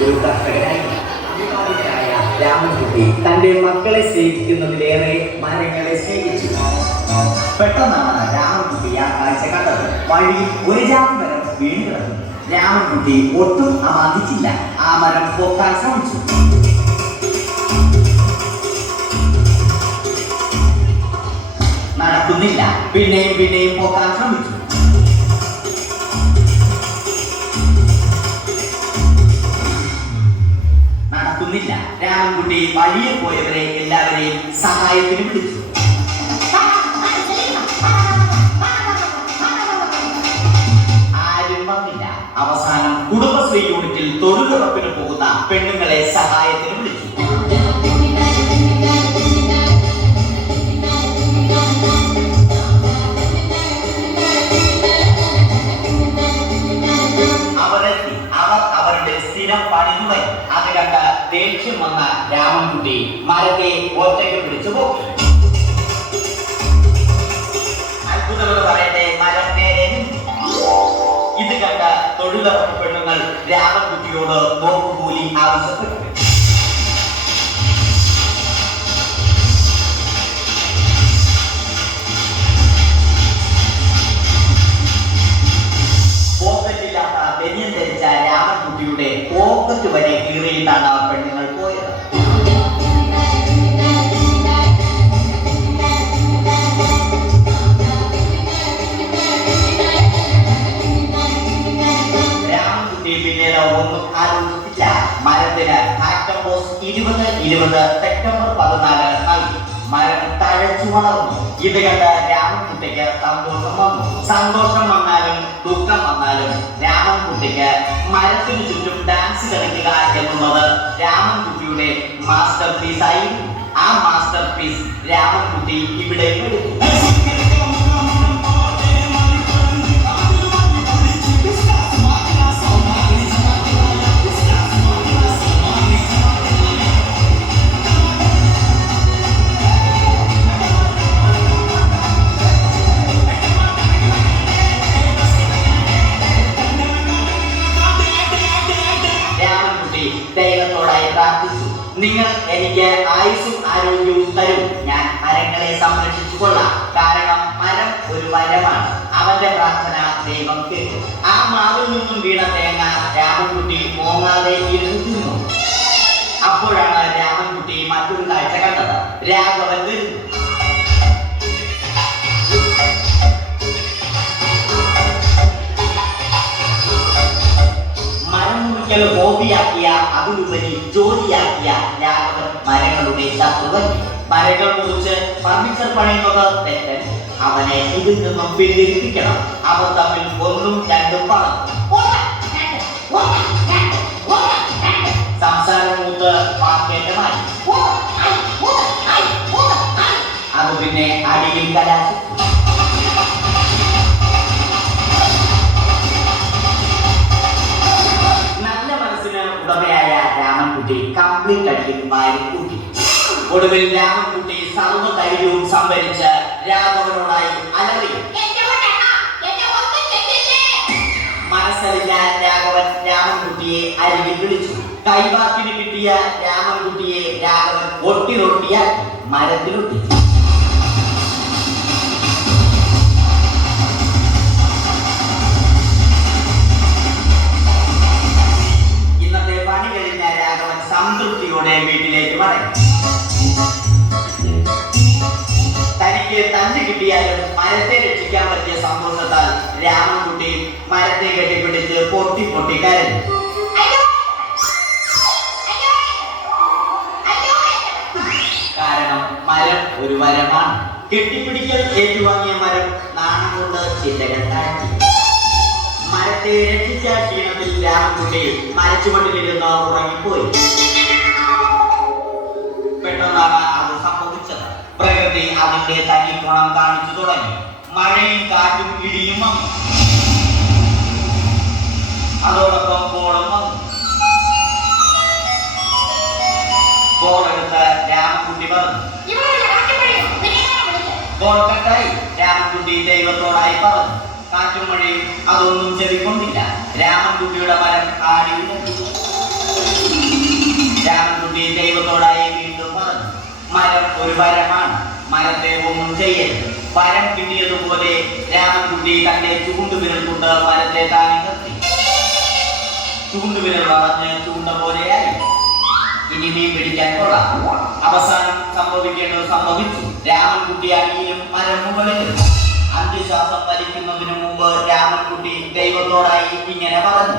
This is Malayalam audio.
ഒരു കർഷകനായി രാമൻകുട്ടി തന്റെ മക്കളെ സ്നേഹിക്കുന്നതിലേറെ മരങ്ങളെ സ്നേഹിച്ചു. പെട്ടെന്നാണ് രാമൻകുട്ടി ആ കാഴ്ച കണ്ടത്. വഴിയിൽ ഒരു ജാതി മരം വീണ് കിടന്നു. രാമൻകുട്ടി ഒട്ടും അമാന്തിച്ചില്ല. ആ മരം പൊക്കാൻ ശ്രമിച്ചു. നടക്കുന്നില്ല. പിന്നെയും പൊക്കാൻ ശ്രമിച്ചു. നടക്കുന്നില്ല. രാമൻകുട്ടി വഴിയിൽ പോയവരെ എല്ലാവരെയും സഹായത്തിന് വിളിച്ചു. ആരും വന്നില്ല. അവസാനം കുടുംബശ്രീ യൂണിറ്റിൽ തൊഴിലുറപ്പിന് പോകുന്ന പെണ്ണുങ്ങളെ സഹായത്തിന് വിളിച്ചു. അത് കണ്ട ദേഷ്യം വന്ന രാമൻകുട്ടി മരത്തെ ഒറ്റയ്ക്ക് പിടിച്ചു പോയി. അത്ഭുതങ്ങൾ പറയട്ടെ, മരം നേരെ. ഇത് കണ്ട തൊഴിലുറപ്പ് പെണ്ണുങ്ങൾ രാമൻകുട്ടിയോട് നോക്കുകൂലി ആവശ്യപ്പെട്ടു. പോക്കറ്റില്ലാത്ത ബനിയൻ ധരിച്ച രാമൻകുട്ടിയുടെ പോക്കറ്റ് വരെ കീറിയിട്ടാണ് പെണ്ണുങ്ങൾ പോയത്. രാമൻകുട്ടി പിന്നീട് ഒന്നും ആലോചിച്ചില്ല. മരത്തിന് ആക്ടം പോസ്റ്റ് 2020 സെപ്റ്റംബർ 14 നൽകി. മരം തഴച്ചു വളർന്നു. ഇത് കണ്ട് രാമൻകുട്ടിക്ക് സന്തോഷം വന്നു. സന്തോഷം വന്നാലും ദുഃഖം വന്നാലും രാമൻകുട്ടിക്ക് മരത്തിനു ചുറ്റും ഡാൻസ് കളിക്കുക എന്നുള്ളത് രാമൻകുട്ടിയുടെ മാസ്റ്റർ പീസ് ആയിരുന്നു. ആ മാസ്റ്റർ പീസ് രാമൻകുട്ടി ഇവിടെ എടുത്തു. ദൈവത്തോടായി പ്രാർത്ഥിച്ചു, നിങ്ങൾ എനിക്ക് ആയുസ്സും ആരോഗ്യവും തരും. ഞാൻ മരങ്ങളെ സംരക്ഷിച്ചു കൊള്ളാം. കാരണം മരം ഒരു വരമാണ്. അവന്റെ പ്രാർത്ഥന ദൈവം കേട്ടു. ആ മാവിൽ നിന്നും വീണ തേങ്ങ രാമൻകുട്ടി മോങ്ങാതെ ഇരുന്നു തിന്നു. അപ്പോഴാണ് രാമൻകുട്ടി മറ്റൊരു കാഴ്ച കണ്ടത്. രാഘവൻ വരുന്നു. ഹോബിയാക്കിയ, അതിലുപരി ജോലിയാക്കിയ രാഘവൻ മരങ്ങളുടെ ശത്രുവൻ. മരങ്ങൾ മുറിച്ച് ഫർണിച്ചർ പണിയുന്നത് തെറ്റൻ. അവനെ ഇതിൽ നിന്നും പിന്തിരിപ്പിക്കണം. അവർ തമ്മിൽ ഒന്നും രണ്ടും പറഞ്ഞു. സംസാരം മൂത്ത് വാക്കേറ്റമായി. അത് പിന്നെ അടിയിൽ കലാശിച്ചു. ഉടമയായ രാമൻകുട്ടി കംപ്ലീറ്റ് അടിയിൽ വാരി കൂട്ടി. ഒടുവിൽ രാമൻകുട്ടി സർവ്വ ധൈര്യവും സംഭരിച്ച് രാഘവനോടായി അലറി. മനസ്സറിഞ്ഞ രാഘവൻ രാമൻകുട്ടിയെ അരികിൽ വിളിച്ചു. കൈവാക്കിന് കിട്ടിയ രാമൻകുട്ടിയെ രാഘവൻ ഒട്ടിയാക്കി മരത്തിലൊട്ടി. സംതൃപ്തിയോടെ വീട്ടിലേക്ക് മടങ്ങി. തനിക്ക് തല്ല് കിട്ടിയാലും മരത്തെ രക്ഷിക്കാൻ പറ്റിയ സന്തോഷത്താൽ രാമൻകുട്ടി മരത്തെ കെട്ടിപ്പിടിച്ച് പൊട്ടി കരഞ്ഞു. കാരണം മരം ഒരു വരമാണ്. കെട്ടിപ്പിടിക്കൽ ഏറ്റുവാങ്ങിയ മരം നാണം കൊണ്ട് ചില്ലകൾ താഴ്ത്തി. മരത്തെ രക്ഷിച്ച ക്ഷീണത്തിൽ രാമൻകുട്ടി മരച്ചുവട്ടിലിരുന്ന് ഉറങ്ങിപ്പോയി. പെട്ടെന്നാണ് അത് സംഭവിച്ചത്. പ്രകൃതി അതിന്റെ തനി ഗുണം കാണിച്ചു തുടങ്ങി. മഴയും കാറ്റും ഇടിയും വന്നു. അതോടൊപ്പം കോളും വന്നു. കോളെടുത്ത് രാമൻകുട്ടി പറഞ്ഞു. കോൾ കട്ടായി. രാമൻകുട്ടി ദൈവത്തോടായി പറഞ്ഞു. കാറ്റും മഴയും അതൊന്നും ചെവിക്കൊണ്ടില്ല. രാമൻകുട്ടിയുടെ മരം ആടി. ഒരു വരമാണ്. മരത്തെ ഒന്നും ചെയ്യരുത്. വരം കിട്ടിയതുപോലെ രാമൻകുട്ടി തന്റെ ചൂണ്ടുവിരൽ കൊണ്ട് മരത്തെ താങ്ങി നിർത്തി. ചൂണ്ടുവിരൽ വളഞ്ഞ് ചൂണ്ട പോലെയായി. ഇനി മീൻ പിടിക്കാൻ കൊള്ളാം. അവസാനം സംഭവിക്കേണ്ടത് സംഭവിച്ചു. രാമൻകുട്ടി അടിയിലും മരം മുകളിലും. അന്ത്യശ്വാസം വലിക്കുന്നതിന് മുമ്പ് രാമൻകുട്ടി ദൈവത്തോടായി ഇങ്ങനെ പറഞ്ഞു: